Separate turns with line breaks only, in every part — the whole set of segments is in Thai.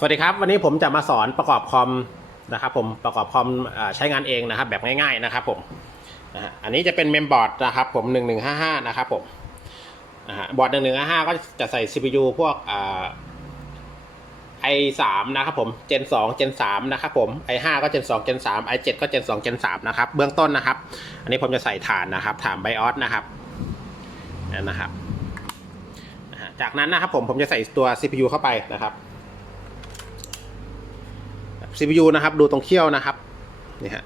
สวัสดีครับ วันนี้ผมจะมาสอนประกอบคอมนะครับผมประกอบคอมอใช้งานเองนะครับ แบบง่ายๆนะครับผมอันนี้จะเป็นเมมบอร์ดนะครับผม 1155 นะครับผมนะฮะบอร์ด 1155 ก็จะใส่ CPU พวกอ่า i3 นะครับผม Gen 2 Gen 3นะครับผม i5 ก็ Gen 2 Gen 3 i7 ก็ Gen 2 Gen 3นะครับเบื้องต้นนะครับ อันนี้ผมจะใส่ฐานนะครับฐาน BIOS นะครับนั่นะครับ จากนั้นนะครับผมผมจะใส่ตัว CPU เข้าไปนะครับ CPU นะครับ ดูตรงเขี้ยวนะครับนี่ฮะ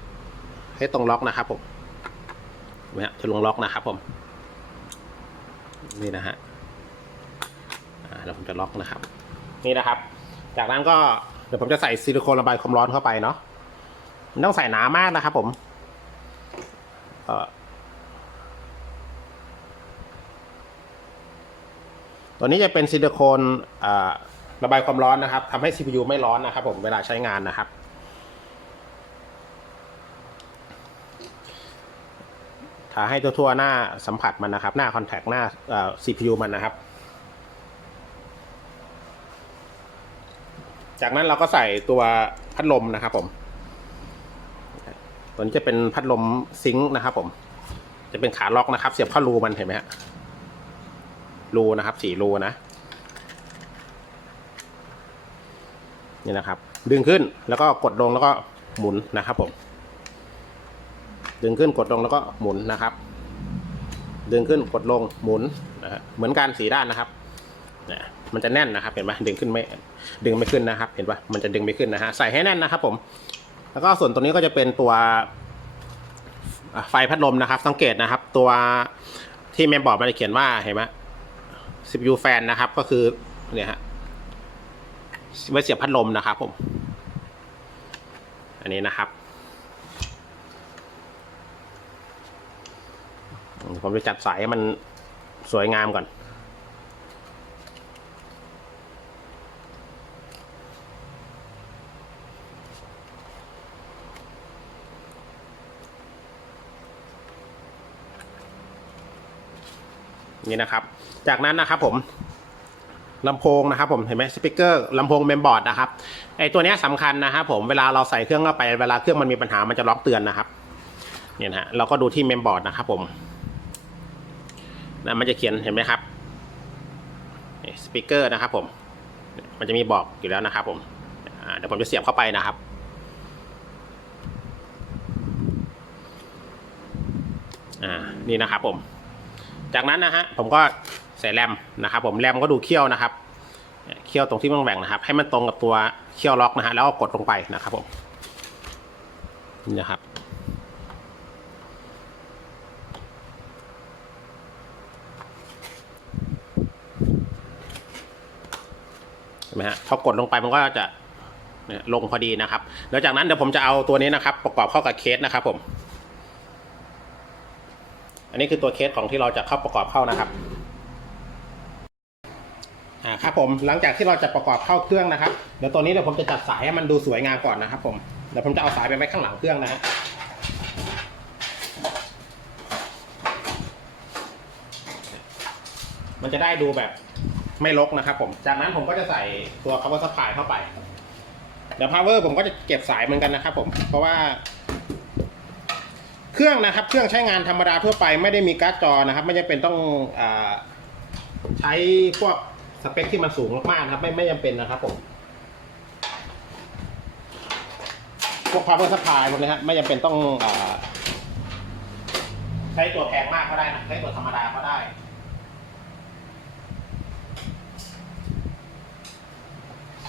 ให้ตรงล็อกนะครับผมนไหมฮะจะลงล็อกนะครับผมนี่นะฮะเดี๋ยวผมจะล็อกนะครับ นี่นะครับ จากนั้นก็เดี๋ยวผมจะใส่ซิลิโคนระบายความร้อนเข้าไปเนาะมันต้องใส่หนามากนะครับ ผมตัวนี้จะเป็นซิลิโคนอ่า ระบายความร้อนนะครับทำให้ CPU ไม่ร้อนนะครับผมเวลาใช้งานนะครับ ทาให้ทั่วๆหน้าสัมผัสมันนะครับ หน้าคอนแทคหน้า CPU มันนะครับ จากนั้นเราก็ใส่ตัวพัดลมนะครับผมตัวนี้จะเป็นพัดลมซิงค์นะครับผม จะเป็นขาล็อกนะครับ เสียบเข้ารูมันเห็นไหมฮะรูนะครับสี่รูนะ นี่นะครับ ดึงขึ้นแล้วก็กดลงแล้วก็หมุนนะครับผม ดึงขึ้นกดลงแล้วก็หมุนนะครับ ดึงขึ้นกดลงหมุนนะเหมือนกันสีด้านนะครับเนี่ยมันจะแน่นนะครับ เห็นไหมดึงขึ้นไม่ดึงไม่ขึ้นนะครับ เห็นปะมันจะดึงไม่ขึ้นนะฮะใส่ให้แน่นนะครับ ผม แล้วก็ส่วนตัวนี้ก็จะเป็นตัวไฟพัดลมนะครับ สังเกตนะครับ ตัวที่เมมบอร์ดมันจะเขียนว่าเห็นไหม CPU แฟนนะครับ ก็คือเนี่ยฮะ ไว้เสียบพัดลมนะครับผม อันนี้นะครับผมจะจัดสายให้มันสวยงามก่อน นี่นะครับ จากนั้นนะครับผม ลำโพงนะครับผมเห็นไหมสปีกเกอร์ลำโพงเมมบอร์ดนะครับไอตัวนี้ยสำคัญนะครับผมเวลาเราใส่เครื่องเข้าไปเวลาเครื่องมันมีปัญหามันจะร้องเตือนนะครับเนี่ยนะฮะเราก็ดูที่เมมบอร์ดนะครับผมนะมันจะเขียนเห็นไหมครับสปีกเกอร์นะครับผมมันจะมีบอกอยู่แล้วนะครับผมเดี๋ยวผมจะเสียบเข้าไปนะครับอ่านี่นะครับผม จากนั้นนะฮะผมก็ ใส่แรมนะครับ ผมแรมก็ดูเขี้ยวนะครับเขี้ยวตรงที่มันแหว่งนะครับ ให้มันตรงกับตัวเขี้ยวล็อกนะฮะแล้วก็กดลงไปนะครับผมนี่นะครับเห็นไหมฮะพอกดลงไปมันก็จะลงพอดีนะครับ แล้วจากนั้นเดี๋ยวผมจะเอาตัวนี้นะครับ ประกอบเข้ากับเคสนะครับผม อันนี้คือตัวเคสของที่เราจะเข้าประกอบเข้านะครับ ครับผมหลังจากที่เราจะประกอบเข้าเครื่องนะครับเดี๋ยวตัวนี้เดี๋ยวผมจะจัดสายให้มันดูสวยงามก่อนนะครับผมเดี๋ยวผมจะเอาสายไปไว้ข้างหลังเครื่องนะฮะมันจะได้ดูแบบไม่รกนะครับผม จากนั้นผมก็จะใส่ตัว power supply เข้าไป เดี๋ยว power ผมก็จะเก็บสายเหมือนกันนะครับผม เพราะว่า เครื่องนะครับ เครื่องใช้งานธรรมดาทั่วไปไม่ได้มีการ์ดจอนะครับ ไม่จำเป็นต้องอใช้พวก สเปคที่มันสูงมากๆนะครับ ไม่ไม่จำเป็นนะครับผมพวก power supply พวกนี้ฮะไม่จำเป็นต้องอใช้ตัวแพงมากก็ได้นะใช้ตัวธรรมดาก็ได้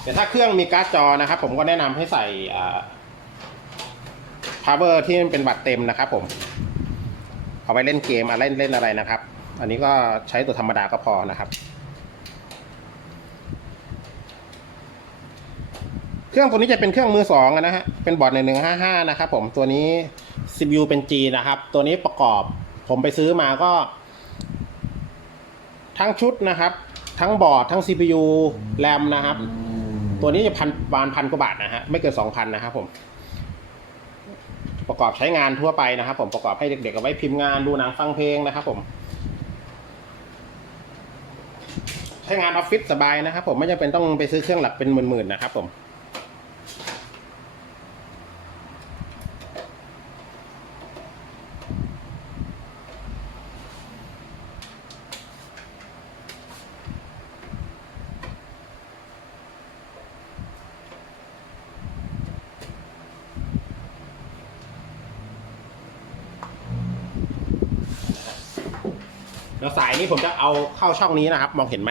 แต่ถ้าเครื่องมีการ์ดจอนะครับ ผมก็แนะนำให้ใส่อ่า power ที่มันเป็นบัตรเต็มนะครับ ผม เอาไว้เล่นเกมอะไรเล่นอะไรนะครับ อันนี้ก็ใช้ตัวธรรมดาก็พอนะครับ เครื่องตัวนี้จะเป็นเครื่องมือสองนะฮะ เป็นบอร์ดหนึ่งห้าห้านะครับผม ตัวนี้ CPU เป็น G นะครับ ตัวนี้ประกอบ ผมไปซื้อมาก็ ทั้งชุดนะครับ ทั้งบอร์ด ทั้ง CPU แรมนะครับ ตัวนี้จะพันประมาณพันกว่าบาทนะฮะ ไม่เกินสองพันนะครับผม ประกอบใช้งานทั่วไปนะครับ ผมประกอบให้เด็กๆเอาไว้พิมพ์งานดูหนังฟังเพลงนะครับผมใช้งานออฟฟิศสบายนะครับผมไม่จำเป็นต้องไปซื้อเครื่องหลักเป็นหมื่นๆนะครับผม แล้วสายนี้ผมจะเอาเข้าช่องนี้นะครับ มองเห็นไหม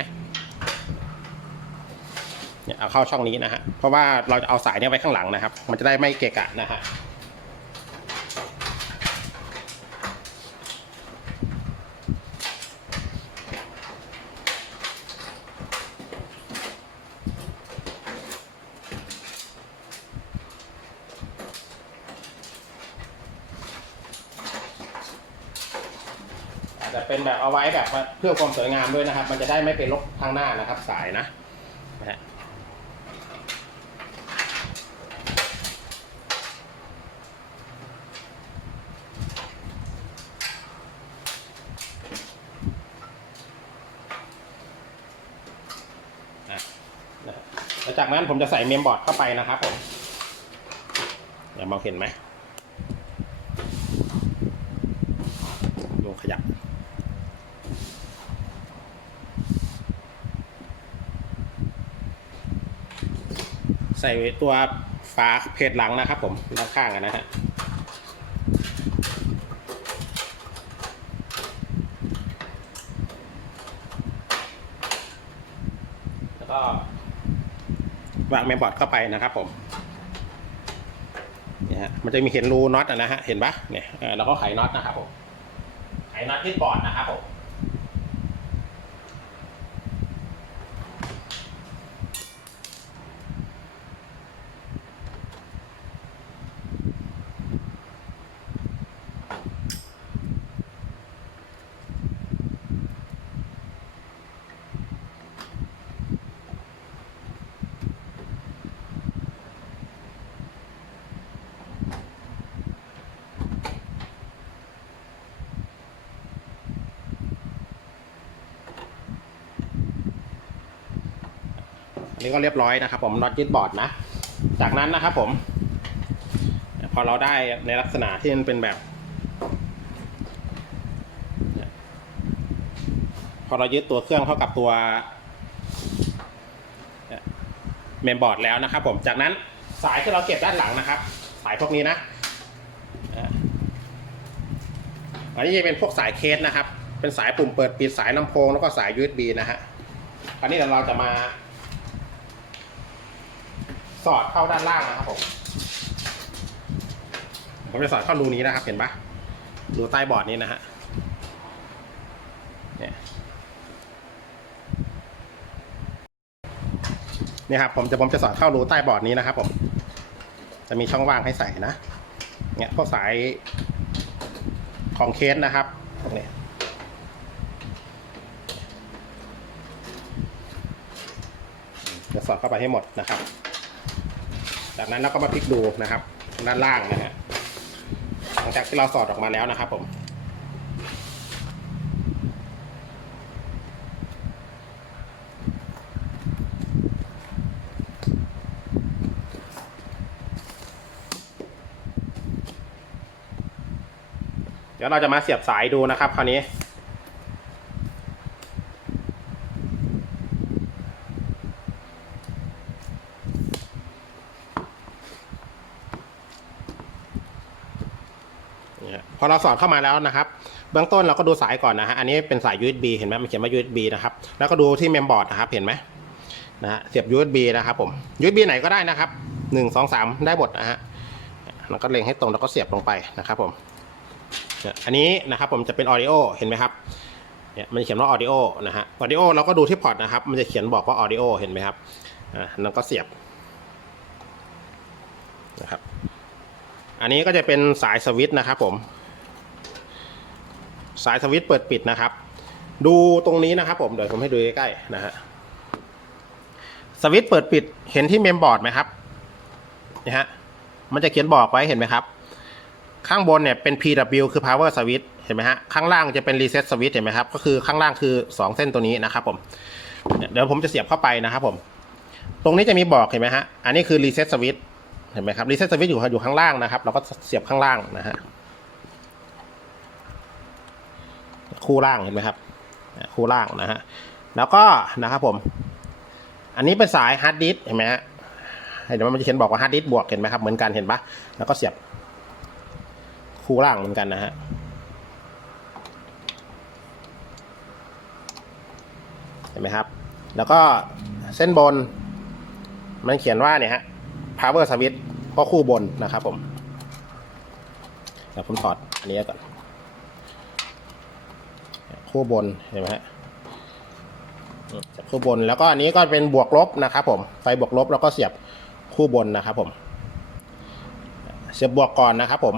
เนี่ยเอาเข้าช่องนี้นะฮะเพราะว่าเราจะเอาสายเนี้ยไว้ข้างหลังนะครับ มันจะได้ไม่เกะกะนะฮะ อาจะเป็นแบบเอาไว้แบบเพื่อความสวยงามด้วยนะครับ มันจะได้ไม่เป็นลกทางหน้านะครับ สายนะนะฮะอะนะแล้วจากนั้นผมจะใส่เมมบอร์ดเข้าไปนะครับผมเดี๋ยวมองเห็นไหมลงขยับ ใส่ตัวฝาเพจหลังนะครับ ผมด้านข้างนะฮะแล้วก็วางเมมบอร์ดเข้าไปนะครับผมเนี่ยฮะมันจะมีเห็นรูน็อตนะฮะเห็นปะเนี่ยเราก็ไขน็อตนะครับผมไขน็อตที่บอร์ดนะครับผม นี้ก็เรียบร้อยนะครับ ผมน็อตยึดบอร์ดนะ จากนั้นนะครับผม พอเราได้ในลักษณะที่มันเป็นแบบ พอเรายึดตัวเครื่องเข้ากับตัวเมมบอร์ดแล้วนะครับ ผมจากนั้นสายที่เราเก็บด้านหลังนะครับ สายพวกนี้นะอะอันนี้จะเป็นพวกสายเคสนะครับ เป็นสายปุ่มเปิดปิดสายลำโพงแล้วก็สาย USB นะฮะ คราวนี้เดี๋ยวเราจะมา สอดเข้าด้านล่างนะครับผมผมจะสอดเข้ารูนี้นะครับ เห็นปะรูใต้บอร์ดนี้นะฮะเนี่ยนี่ครับผมจะผมจะสอดเข้ารูใต้บอร์ดนี้นะครับ ผม จะมีช่องว่างให้ใส่นะเนี่ยพวกสายของเคสนะครับพวกนี้จะสอดเข้าไปให้หมดนะครับ จากนั้นเราก็มาพลิกดูนะครับ ด้านล่างนะฮะหลังจากที่เราสอดออกมาแล้วนะครับผมเดี๋ยวเราจะมาเสียบสายดูนะครับ คราวนี้ เราสอดเข้ามาแล้วนะครับ เบื้องต้นเราก็ดูสายก่อนนะฮะ อันนี้เป็นสาย USB เห็นไหมมันเขียนว่า USB นะครับ แล้วก็ดูที่เมมบอร์ดนะครับ เห็นไหมนะฮะ เสียบ USB นะครับผม USB ไหนก็ได้นะครับหนึ่งสองสามได้หมดนะฮะแล้วก็เล็งให้ตรงแล้วก็เสียบลงไปนะครับผม อันนี้นะครับผมจะเป็น audio เห็นไหมครับ เนี่ยมันเขียนว่า audio นะฮะ audio เราก็ดูที่พอร์ตนะครับ มันจะเขียนบอกว่า audio เห็นไหมครับ อ่าแล้วก็เสียบนะครับ อันนี้ก็จะเป็นสายสวิตช์นะครับผม สายสวิตช์เปิดปิดนะครับ ดูตรงนี้นะครับ ผมเดี๋ยวผมให้ดูใกล้ๆนะฮะสวิตช์เปิดปิดเห็นที่เมมบอร์ดไหมครับนี่ฮะมันจะเขียนบอกไว้เห็นไหมครับ ข้างบนเนี่ยเป็น PW คือ power switch เห็นไหมฮะข้างล่างจะเป็น reset switch เห็นไหมครับก็คือข้างล่างคือ 2 เส้นตัวนี้นะครับผมเดี๋ยวผมจะเสียบเข้าไปนะครับผม ตรงนี้จะมีบอกเห็นไหมฮะอันนี้คือรีเซ็ตสวิตเห็นไหมครับรีเซ็ตสวิตอยู่อยู่ข้างล่างนะครับ เราก็เสียบข้างล่างนะฮะ คู่ล่างเห็นไหมครับคู่ล่างนะฮะแล้วก็นะครับผม อันนี้เป็นสายฮาร์ดดิสก์เห็นไหมฮะเดี๋ยวมันจะเขียนบอกว่าฮาร์ดดิสก์บวกเห็นไหมครับเหมือนกันเห็นปะแล้วก็เสียบคู่ล่างเหมือนกันนะฮะเห็นไหมครับ แล้วก็เส้นบน มันเขียนว่าเนี่ยฮะ power switch ก็คู่บนนะครับผมเดี๋ยวผมถอดอันนี้ก่อน ขั้วบนเห็นไหมฮะจากขั้วบนแล้วก็อันนี้ก็เป็นบวกลบนะครับผมไฟบวกลบแล้วก็เสียบคู่บนนะครับผม เสียบบวกก่อนนะครับผม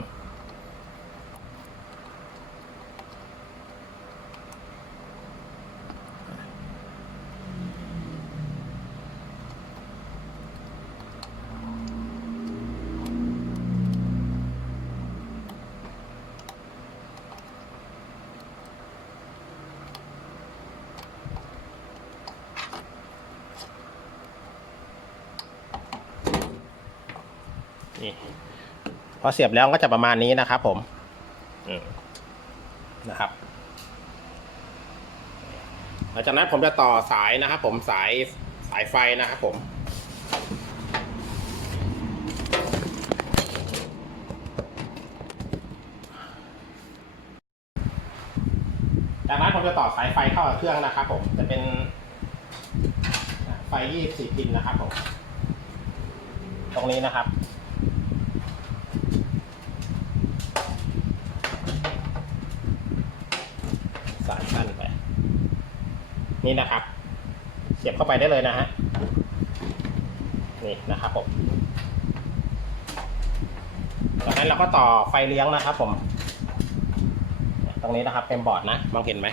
นี่พอเสียบแล้วก็จะประมาณนี้นะครับ ผมนะครับ หลังจากนั้นผมจะต่อสายนะครับ ผมสายสายไฟนะครับผมจากนั้นผมจะต่อสายไฟเข้ากับเครื่องนะครับผมจะเป็นไฟ 24 พินนะครับผม ตรงนี้นะครับ สายสั้นไป นี่นะครับ เสียบเข้าไปได้เลยนะฮะนี่นะครับผมจากนั้นเราก็ต่อไฟเลี้ยงนะครับ ผม ตรงนี้นะครับเป็นบอร์ดนะมองเห็นไหม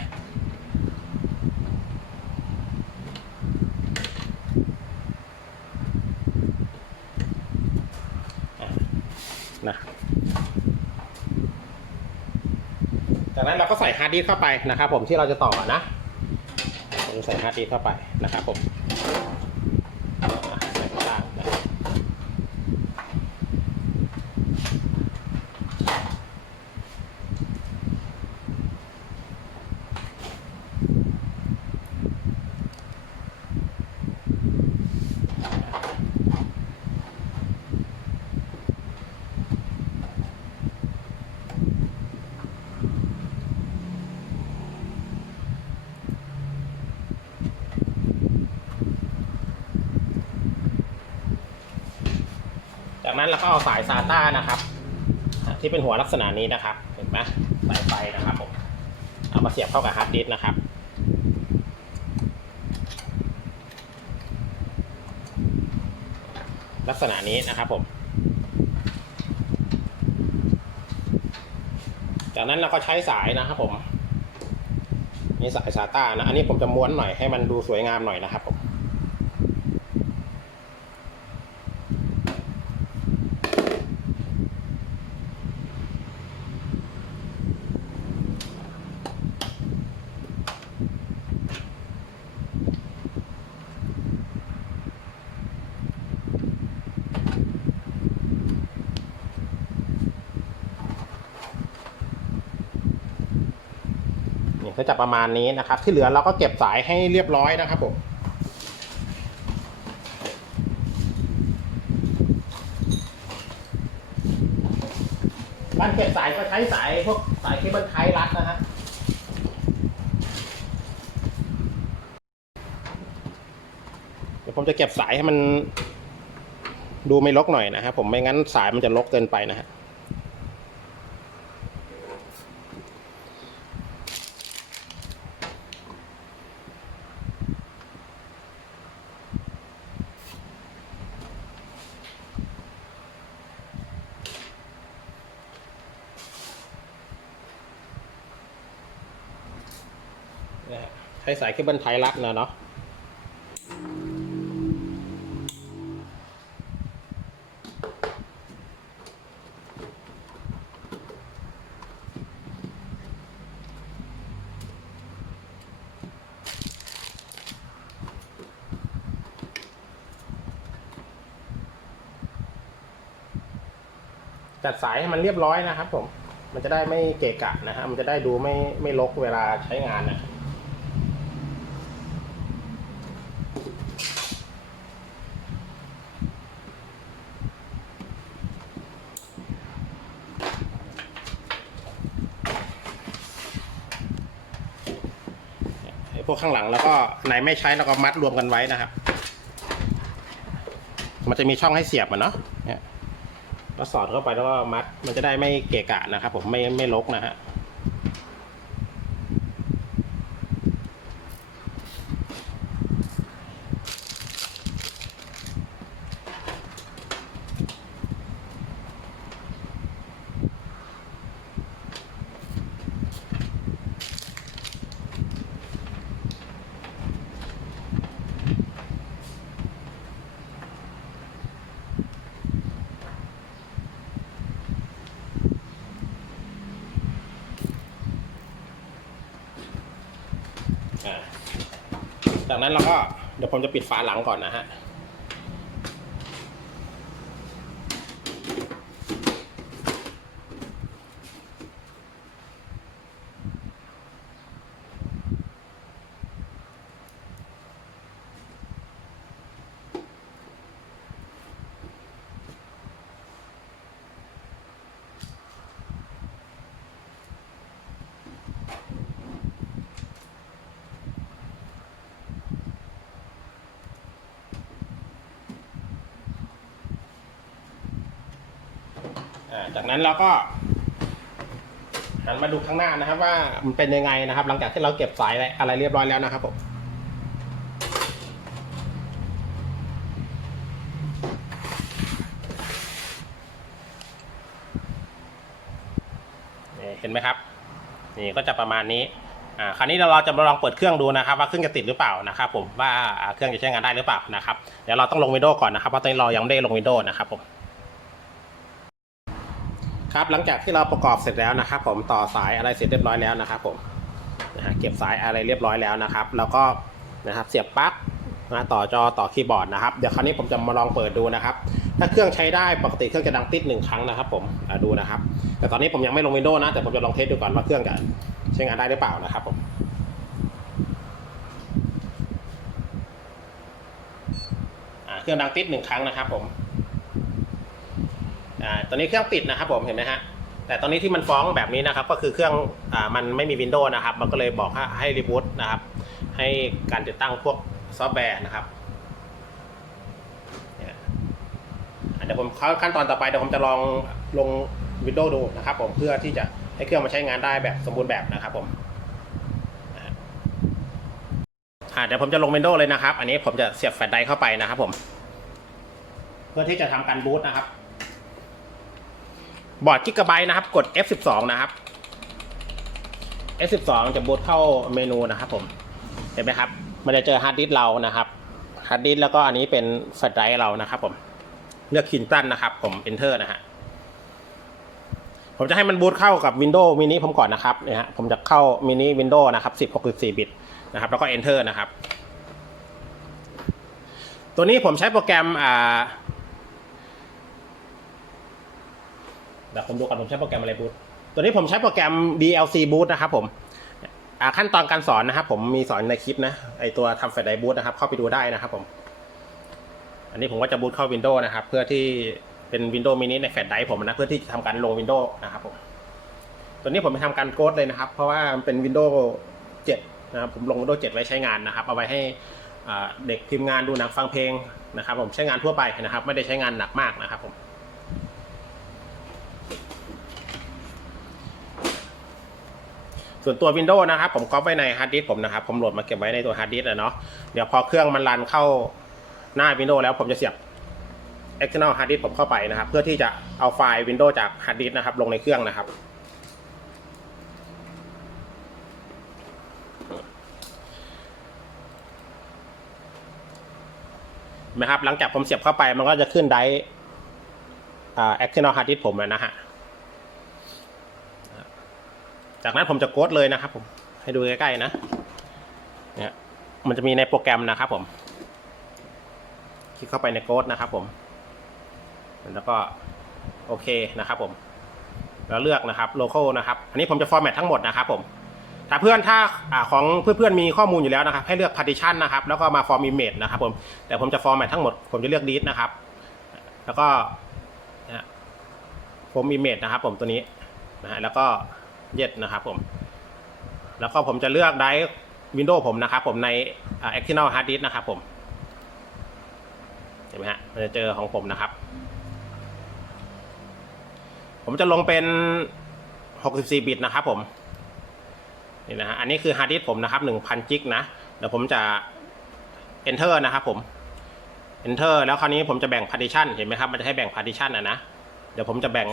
นะจากนั้นเราก็ใส่ฮาร์ดดิสเข้าไปนะครับ ผมที่เราจะต่อนะ ใส่ฮาร์ดดิสเข้าไปนะครับผมอะใส่ข้างล่างนะจา ก็เอาสายซาต้านะครับ ที่เป็นหัวลักษณะนี้นะครับ เห็นไหมสายไฟนะครับผมเอามาเสียบเข้ากับฮาร์ดดิสก์นะครับลักษณะนี้นะครับผม จากนั้นเราก็ใช้สายนะครับผม นี่สายซาต้านะ อันนี้ผมจะม้วนหน่อยให้มันดูสวยงามหน่อยนะครับผม ประมาณนี้นะครับ ที่เหลือเราก็เก็บสายให้เรียบร้อยนะครับผมการเก็บสายก็ใช้สายพวกสายเคเบิลไทยรัดนะฮะเดี๋ยวผมจะเก็บสายให้มันดูไม่ลกหน่อยนะครับผมไม่งั้นสายมันจะลกเกินไปนะฮะ สายเคเบิลไทยลักนะเนาะจัดสายให้มันเรียบร้อยนะครับผม มันจะได้ไม่เกะกะนะฮะ มันจะได้ดูไม่ไม่ลกเวลาใช้งานนะ ไหนไม่ใช้เราก็มัดรวมกันไว้นะครับ มันจะมีช่องให้เสียบอะเนาะเนี่ยเราสอดเข้าไปแล้วก็มัด มันจะได้ไม่เกะกะนะครับ ผมไม่ไม่ลกนะฮะ อ่าจากนั้นเราก็เดี๋ยวผม จะปิดฝาหลังก่อนนะฮะ จากนั้นเราก็หันมาดูข้างหน้านะครับ ว่ามันเป็นยังไงนะครับ หลังจากที่เราเก็บสายอะไรเรียบร้อยแล้วนะครับผมเห็นไหมครับ นี่ก็จะประมาณนี้อ่าคราวนี้เราจะมาลองเปิดเครื่องดูนะครับ ว่าเครื่องจะติดหรือเปล่านะครับ ผมว่าอ่าเครื่องจะใช้งานได้หรือเปล่านะครับเดี๋ยวเราต้องลงวินโดว์ก่อนนะครับเพราะตอนนี้เรายังไม่ได้ลงวินโดว์นะครับผม ครับหลังจากที่เราประกอบเสร็จแล้วนะครับ ผมต่อสายอะไรเสร็จเรียบร้อยแล้วนะครับผมนะฮะเก็บสายอะไรเรียบร้อยแล้วนะครับ แล้วก็นะครับเสียบปลั๊กนะต่อจอต่อคีย์บอร์ดนะครับเดี๋ยวคราวนี้ผมจะมาลองเปิดดูนะครับ ถ้าเครื่องใช้ได้ปกติเครื่องจะดังติดหนึ่งครั้งนะครับ ผมดูนะครับ แต่ตอนนี้ผมยังไม่ลงวินโดว์นะแต่ผมจะลองเทสดูก่อนว่าเครื่องจะใช้งานได้หรือเปล่านะครับผมเครื่องดังติดหนึ่งครั้งนะครับผม อ่าตอนนี้เครื่องติดนะครับผมเห็นไหมฮะแต่ตอนนี้ที่มันฟ้องแบบนี้นะครับก็คือเครื่องอ่ามันไม่มีวินโดว์นะครับ มันก็เลยบอกให้ให้รีบูตนะครับ ให้การติดตั้งพวกซอฟต์แวร์นะครับเนี่ยเดี๋ยวผมขั้นตอนต่อไปเดี๋ยวผมจะลองลงวินโดว์ดูนะครับ ผมเพื่อที่จะให้เครื่องมาใช้งานได้แบบสมบูรณ์แบบนะครับผมเดี๋ยวผมจะลงวินโดว์เลยนะครับ อันนี้ผมจะเสียบแฟลชไดร์เข้าไปนะครับผม เพื่อที่จะทำการบูตนะครับ บอร์ดกิกะไบต์นะครับ กด F12 นะครับ F12 จะบูตเข้าเมนูนะครับผม เห็นไหมครับ มันจะเจอฮาร์ดดิสเรานะครับ ฮาร์ดดิสแล้วก็อันนี้เป็นแฟลชไดรฟ์เรานะครับผม เลือกคินตันนะครับ ผม Enter นะฮะ ผมจะให้มันบูตเข้ากับ Windows mini ผมก่อนนะครับเนี่ยฮะ ผมจะเข้า mini Windows นะครับ10 64บิตนะครับ แล้วก็ Enter นะครับ ตัวนี้ผมใช้โปรแกรมอ่า เดี๋ยวผมดูก่อนผมใช้โปรแกรมอะไรบูตตัวนี้ผมใช้โปรแกรม DLC boot นะครับผมอ่าขั้นตอนการสอนนะครับผมมีสอนในคลิปนะไอตัวทำแฟลชไดร์บูตนะครับเข้าไปดูได้นะครับผม อันนี้ผมก็จะบูตเข้า Windows นะครับ เพื่อที่เป็น Windows mini ในแฟลชไดร์ผมนะเพื่อที่จะทำการลง Windows นะครับผมตัวนี้ผมไปทำการโกดเลยนะครับ เพราะว่ามันเป็น Windows 7นะครับผมลง Windows 7 ไว้ใช้งานนะครับ เอาไว้ให้เด็กพิมพ์งานดูหนังฟังเพลงนะครับ ผมใช้งานทั่วไปนะครับ ไม่ได้ใช้งานหนักมากนะครับผม ส่วนตัว Windows นะครับ ผมก๊อปไว้ในฮาร์ดดิสผมนะครับ ผมโหลดมาเก็บไว้ในตัวฮาร์ดดิสก์นะเนาะเดี๋ยวพอเครื่องมันรันเข้าหน้า Windows แล้วผมจะเสียบ external hard disk ผมเข้าไปนะครับ เพื่อที่จะเอาไฟล์ Windows จากฮาร์ดดิสนะครับ ลงในเครื่องนะครับเห็นะครับ หลังจากผมเสียบเข้าไปมันก็จะขึ้นไดร์อ่า external hard disk ผมนะฮะ จากนั้นผมจะโกดเลยนะครับ ผม ให้ดูใกล้ๆนะ เนี่ย มันจะมีในโปรแกรมนะครับ ผม คลิกเข้าไปในโกดนะครับ ผม แล้วก็โอเคนะครับ ผม แล้วเลือกนะครับ local นะครับ อันนี้ผมจะ format ทั้งหมดนะครับ ผมถ้าเพื่อนถ้าอ่าของเพื่อนๆมีข้อมูลอยู่แล้วนะครับ ให้เลือก partition นะครับ แล้วก็มา form image นะครับ ผม แต่ผมจะ format ทั้งหมด ผมจะเลือก delete นะครับ แล้วก็นะฮะ form image นะครับ ผมตัวนี้นะฮะแล้วก็ yes นะครับผม แล้วก็ผมจะเลือกได้ Windows ผมนะครับผมในอ่า external hard disk นะครับผม เห็นไหมฮะ มันจะเจอของผมนะครับ ผมจะลงเป็น 64 บิตนะครับผม นี่นะฮะ อันนี้คือฮาร์ดดิสก์ผมนะครับ 1,000 จิกนะ เดี๋ยวผมจะ enter นะครับผม enter แล้วคราวนี้ผมจะแบ่ง partition เห็นไหมครับ มันจะให้แบ่ง partition อะนะ เดี๋ยวผมจะแบ่ง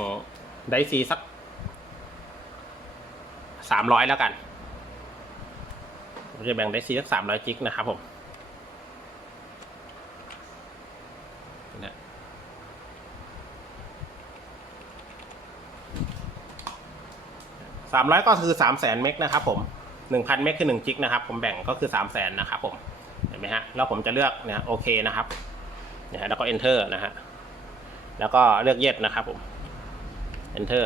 ไดซีสัก 300แล้วกัน ผมจะแบ่งไดซีสัก300จิกนะครับผมนะสามร้อยก็คือสามแสนเมกนะครับผมหนึ่งพันเมกคือหนึ่งจิกนะครับ ผมแบ่งก็คือสามแสนนะครับผมเห็นไหมฮะแล้วผมจะเลือกเนี่ยโอเคนะครับเนี่ยแล้วก็ enter นะฮะแล้วก็เลือก yes นะครับผม enter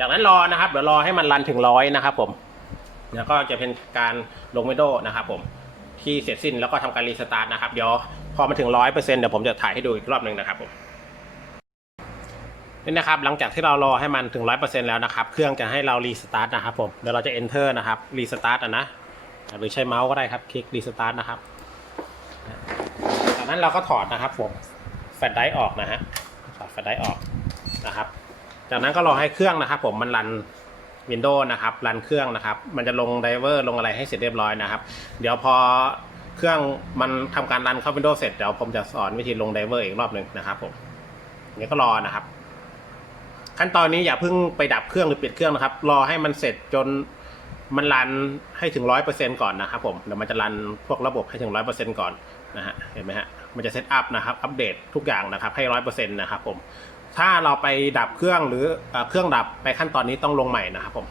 จากนั้นรอนะครับเดี๋ยวรอให้มันรันถึงร้อยนะครับผมแล้วก็จะเป็นการลงวิดโอนะครับผมที่เสร็จสิ้นแล้วก็ทำการรีสตาร์ทนะครับเดี๋ยวพอมาถึงร้อยเปอร์เซ็นต์เดี๋ยวผมจะถ่ายให้ดูอีกรอบหนึ่งนะครับผมนี่นะครับหลังจากที่เรารอให้มันถึงร้อยเปอร์เซ็นต์แล้วนะครับ เครื่องจะให้เรารีสตาร์ทนะครับผมเดี๋ยวเราจะ enter นะครับรีสตาร์ทอะนะหรือใช้เมาส์ก็ได้ครับคลิกรีสตาร์ทนะครับจากนั้นเราก็ถอดนะครับผมแฟลชไดรฟ์ออกนะฮะถอดแฟลชไดรฟ์ออกนะครับ จากนั้นก็รอให้เครื่องนะครับ ผมมันรันวินโดว์นะครับรันเครื่องนะครับ มันจะลงไดเวอร์ลงอะไรให้เสร็จเรียบร้อยนะครับ เดี๋ยวพอเครื่องมันทำการรันเข้าวินโดว์เสร็จเดี๋ยวผมจะสอนวิธีลงไดเวอร์อีกรอบหนึ่งนะครับผมเดี๋ยวก็รอนะครับ ขั้นตอนนี้อย่าเพิ่งไปดับเครื่องหรือปิดเครื่องนะครับ รอให้มันเสร็จจนมันรันให้ถึงร้อยเปอร์เซ็นก่อนนะครับผมเดี๋ยวมันจะรันพวกระบบให้ถึงร้อยเปอร์เซ็นก่อนนะฮะเห็นไหมฮะมันจะเซตอัพนะครับ อัปเดตทุกอย่างนะครับให้ร้อยเปอร์เซ็นต์นะครับผม ถ้าเราไปดับเครื่องหรือเอ่อเครื่องดับไปขั้นตอนนี้ต้องลงใหม่นะครับผม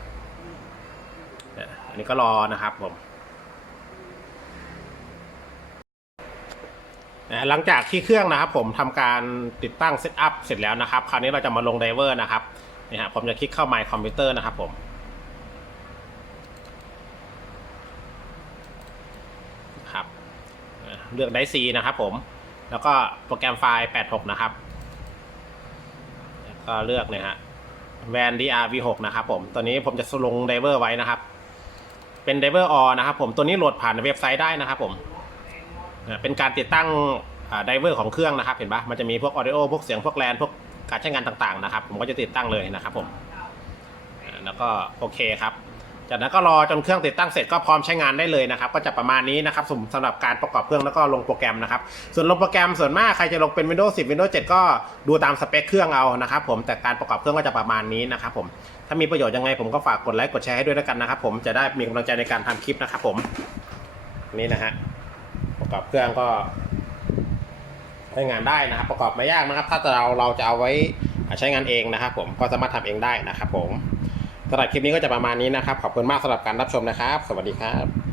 อันนี้ก็รอนะครับผมหลังจากที่เครื่องนะครับผมทำการติดตั้งเซตอัพเสร็จแล้วนะครับ คราวนี้เราจะมาลงไดเวอร์นะครับนี่ฮะผมจะคลิกเข้า My Computer นะครับผมครับเลือกไดซีนะครับผม แล้วก็โปรแกรมไฟล์ 86 นะครับ ก็เลือกเนี่ยฮะ van dr v6 นะครับผมตัวนี้ผมจะลงไดเวอร์ไว้นะครับ เป็นไดเวอร์ออนะครับผมตัวนี้โหลดผ่านเว็บไซต์ได้นะครับผมเป็นการติดตั้งไดเวอร์ของเครื่องนะครับ เห็นปะมันจะมีพวกออดิโอพวกเสียงพวกแลนพวกการใช้งานต่างๆนะครับ ผมก็จะติดตั้งเลยนะครับผมแล้วก็โอเคครับ จากนั้นก็รอจนเครื่องติดตั้งเสร็จก็พร้อมใช้งานได้เลยนะครับ ก็จะประมาณนี้นะครับสำสำหรับการประกอบเครื่องแล้วก็ลงโปรแกรมนะครับ ส่วนลงโปรแกรมส่วนมากใครจะลงเป็น Windows 10 Windows 7 ก็ดูตามสเปคเครื่องเอานะครับผมแต่การประกอบเครื่องก็จะประมาณนี้นะครับผมถ้ามีประโยชน์ยังไงผมก็ฝากกดไลค์กดแชร์ให้ด้วยแล้วกันนะครับผมจะได้มีกำลังใจในการทำคลิปนะครับผมนี่นะฮะประกอบเครื่องก็ใช้งานได้นะครับ ประกอบไม่ยากนะครับ ถ้าเราเราจะเอาไว้ใช้งานเองนะครับ ผมก็สามารถทำเองได้นะครับผม สำหรับคลิปนี้ก็จะประมาณนี้นะครับ ขอบคุณมากสำหรับการรับชมนะครับ สวัสดีครับ